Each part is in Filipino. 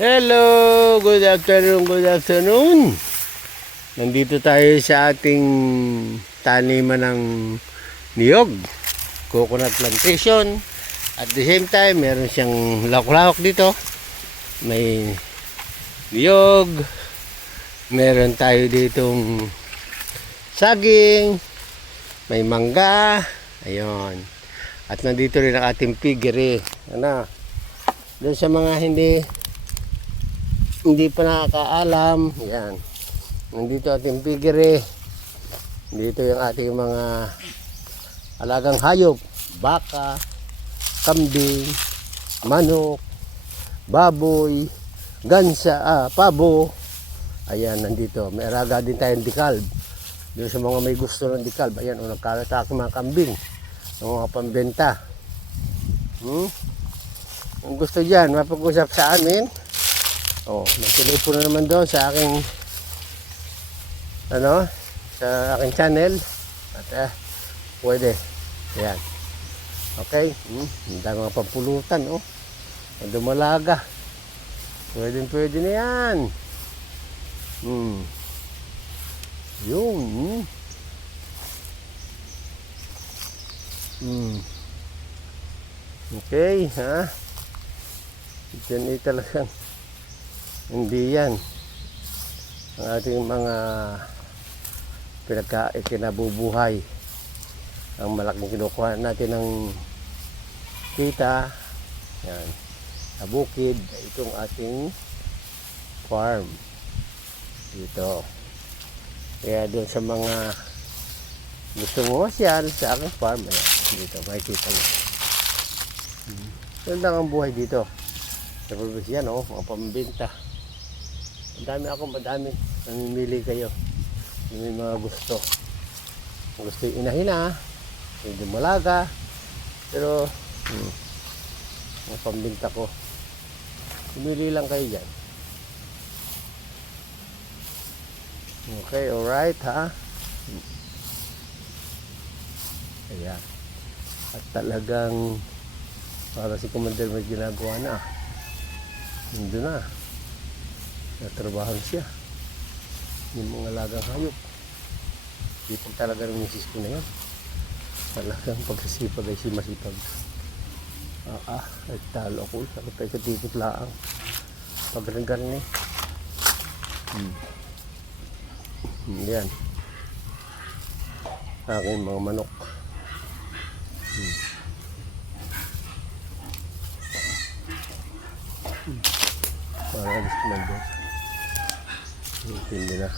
Hello! Good afternoon, good afternoon. Nandito tayo sa ating taniman ng niyog, coconut plantation. At the same time, meron siyang lawak-lawak dito. May niyog. Meron tayo ditong saging. May mangga. Ayun. At nandito rin ang ating piggery. Ano? Doon sa mga hindi pa nakakaalam, yan. Nandito ating piggery. Dito yung ating mga alagang hayop, baka, kambing, manok, baboy, gansa, pabo. Ayan, nandito. May araga din tayong dekalb. Doon sa mga may gusto ng dekalb, ayan, nagkalat aking mga kambing, ng mga pambenta. Ang gusto dyan, mapag-usap sa amin. May telepono naman doon sa aking sa aking channel at pwede. Ayan. Okay? Ang dami mga pampulutan, ang dumalaga. Pwede na yan. Yun. Okay, ha? Diyan talagang hindi yan ang ating mga kinabubuhay. Ang malaking kinukuha natin ng kita yan sa bukid, itong ating farm dito. Kaya doon sa mga gusto mo masyal sa aking farm, ayan, dito makikita mo. Ganda ang buhay dito sa probinsya, mga pambenta. Madami. Namimili kayo. May mga gusto. Gusto yung inahina, hindi malaga. Pero, mga pambenta ko. Pumili lang kayo dyan. Okay, alright, ha? Ayan. At talagang, para si Commander may ginagawa na. Nandun na. Natrabahan siya. Yung mga alagang hayop. Sipag talaga ng misis ko na yan. Talagang pagkasipag ay si masipag. Ay talo ako. Sakit tayo sa tipot laang. Pagrangan ni. Yan. Aking mga manok. Para alis ko man doon. Hindi na.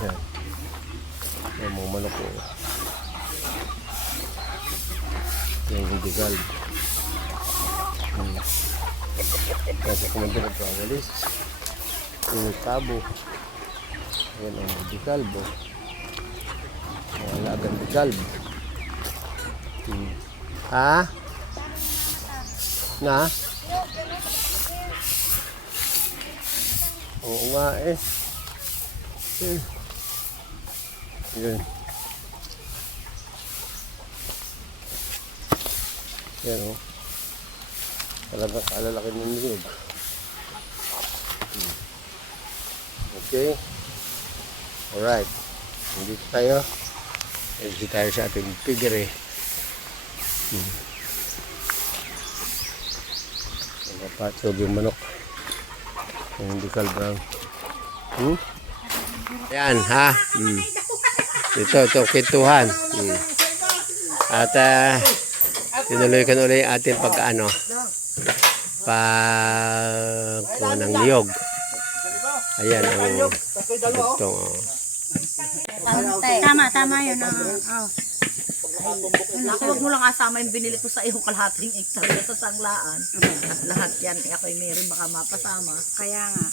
Yan. Yung mga manok ko. Yung hindi galb. Kasi kumanda nagpawalis. Yung tabo. Yan ang hindi galb. Mga alagang di galb. Ha? Na? Oo nga Yun. Yan Talagang kalalaki ng niyog. Okay. Alright. Nandito tayo. Nandito tayo sa ating piggery. Napatog yung manok. Yung hindi kalbrang. Ayan, ha? Ito, kintuhan. At tinuloy ka ulit yung ating pagkuha ng niyog. Ayan, ang itong Tama yun. Huwag mo lang asama yung binili ko sa iyo kalahating hektarya sa Sanglaan. At lahat yan, ako'y meron baka mapasama. Kaya nga.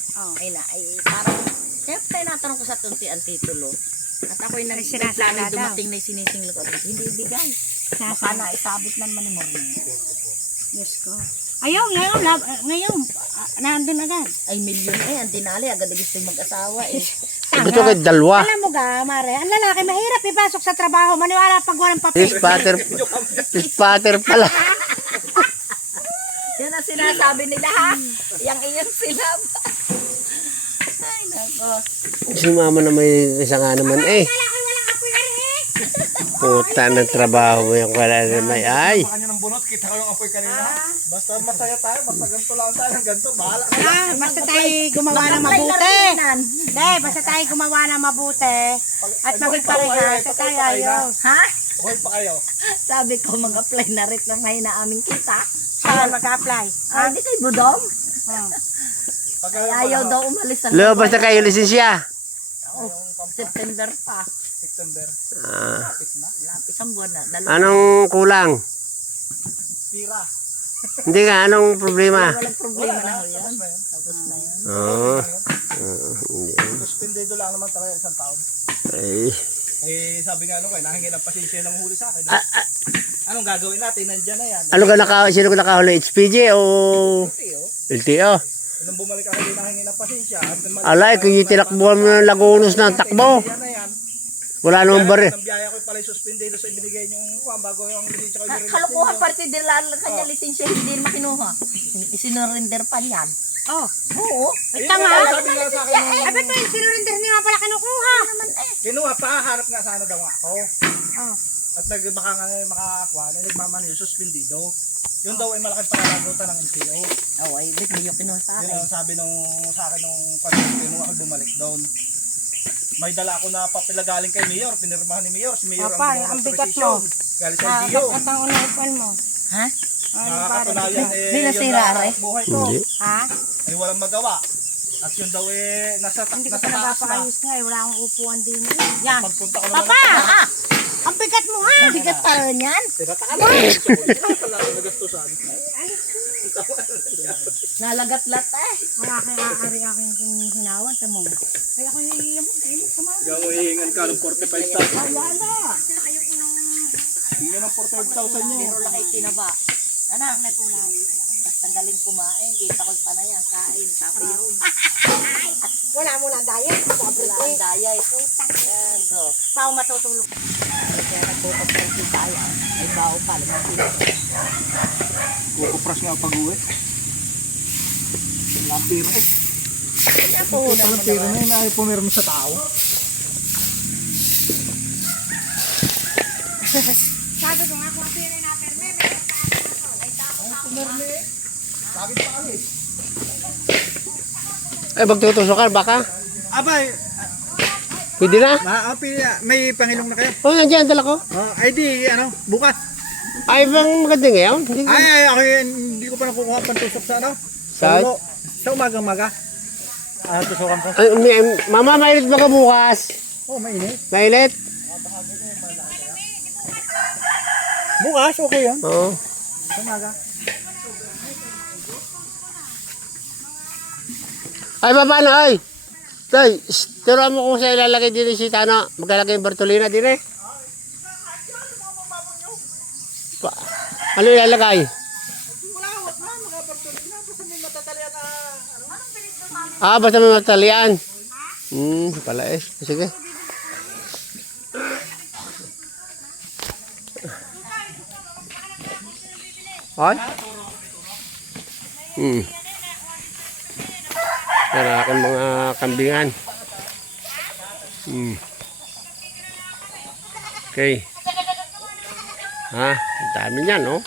Parang, kaya natanong ko sa tuntian titulo. At ako'y nagplano dumating na sinisingil ko. Hindi ibigay. Baka na isabit na naman ni Morning. Diyos ko. Ngayon, nandun agad. Ay, milyon ang dinali. Agad gusto yung mag-asawa Gusto ko dalawa. Alam mo ga, Mare, ang lalaki mahirap ipasok sa trabaho. Maniwala pag walang papel. Spatter pala. Yan ang sinasabi nila ha. Yang iyong silab. Ay, nako. Si mama na may isa nga naman eh. Lalaki walang apoy na rin eh. Puta ng trabaho mo yung wala na may ay. Kanya ng bunot, kita ko yung apoy kanina. Basta masaya tayo, basta ganito lang tayo ng ganito, bahala. Basta tayo gumawa ng mabuti. Hindi, basta tayo gumawa ng mabuti. At maging parehas, sa tayo ayos. Ha? Okay pa kayo. Sabi ko mag-apply na rin ng may naaming kita. Saan mag-apply? Ah, di kay Budong. Pag Ay, ayaw daw umalis ng Lo, basta kayo lisensya. Oh, September pa. September, Ah, kapit na. Lapis ang buwan na. anong kulang? Tira. Hindi nga, anong problema? Walang problema na ho yan. Tapos na yun. Tapos na yan. Oo. Hindi. Suspendido lang naman tayo isang taon. Ay. Eh, sabi nga kayo, nahingi ng pasensya ng huli sa akin. Anong gagawin natin? Nandyan na yan. Sino ka nakahuli? HPG o Tio, LTO? nung bumalik ako, hindi nahingi ng pasensya. At Alay, kung itinakbuhan mo ng Lagunos ng takbo. yan na yan. Wala namang bari. Ang biyaya ko pala suspendido sa ibinigay niyong kuwan bago yung lisensya ko i-release Kalukuhan ninyo. parte din lang kanya lisensya hindi makinuha. Isinurrender pa niyan. Oh, Oo. Ayun tama. nga, sabi nga sa akin, ay ba't yung sinurinder niyo nga pala kinukuha? kinuha pa, harap nga sana daw ako. Oh. At baka nga makakuha, nagmamaniyo, suspendido. Yun daw ay malaking pananagutan ng NCO. Oh, ay, ba't hindi yung kinuha sa Yun akin? ang sabi sa akin nung pag-NCO ako bumalik doon. May dala ako na papel na galing kay Mayor, pinirmahan ni Mayor. Si Mayor Papa, ang ang bigat mo. galing sa NCO. At ang unapan mo. Ha? Nakakatunayan Di yun nasira, na Re? buhay ko. Hindi. Ha? Ay walang magawa. At yun daw nasa Hindi ko taas pa na. napapaayos nga eh. Wala akong upuan din eh. Yan. Pagpunta ko naman Papa! Ang bigat mo ha! Bigat pa rin yan. Tinataka na. Wala akong nagastusan. Nalagat-lat eh. Ang aking aari aking hinawan. Tamo. Ay ako yung kumawa. Ikaw mo hihingan ka ng 45,000. Wala. Hingan ng 45,000 nyo. Pero laki tinaba. Anak, nag-ulan. Basta galing kumain. Kita ko pa na yan. Kain. Tapos yun. Wala mo na diet. Wala ang daya eh. Yan, go. Pao matutulog. Ay, kaya nagpupapang si Taya. May bao pa. Limang kilo. Kukupras nga pag-uwi. Walang pira eh. Napuhunan mo Walang pira naman. na yun ay pumirmi sa tao. Sabi ko nga kung ang pira na perme. Pumirmi eh. Sabi pa kami. Ay, magtutusokan, baka? Abay, Pwede na? may pangilong na kayo. Oh, nandiyan, dala ko. Ay di, bukas. Ay, bang maganda ngayon? Hindi ko- Ako hindi ko pa nakukuha pantusok sa Sa- ulo. Sa umagang-maga. Tusukan ko. Ay, mama, mainit ba ka bukas? Oh, mainit. Mainit? Bukas, okay yan. Oo. Sa umaga. Ay, baba na, ay. Tay, turuan mo kung sa ilalagay din si Tano. Maglalagay yung Bartolina din eh. Ano ilalagay? Basta may matalian. Pala eh. Sige. Ay? Para aking mga kambingan. Okay. Ang dami niyan, no?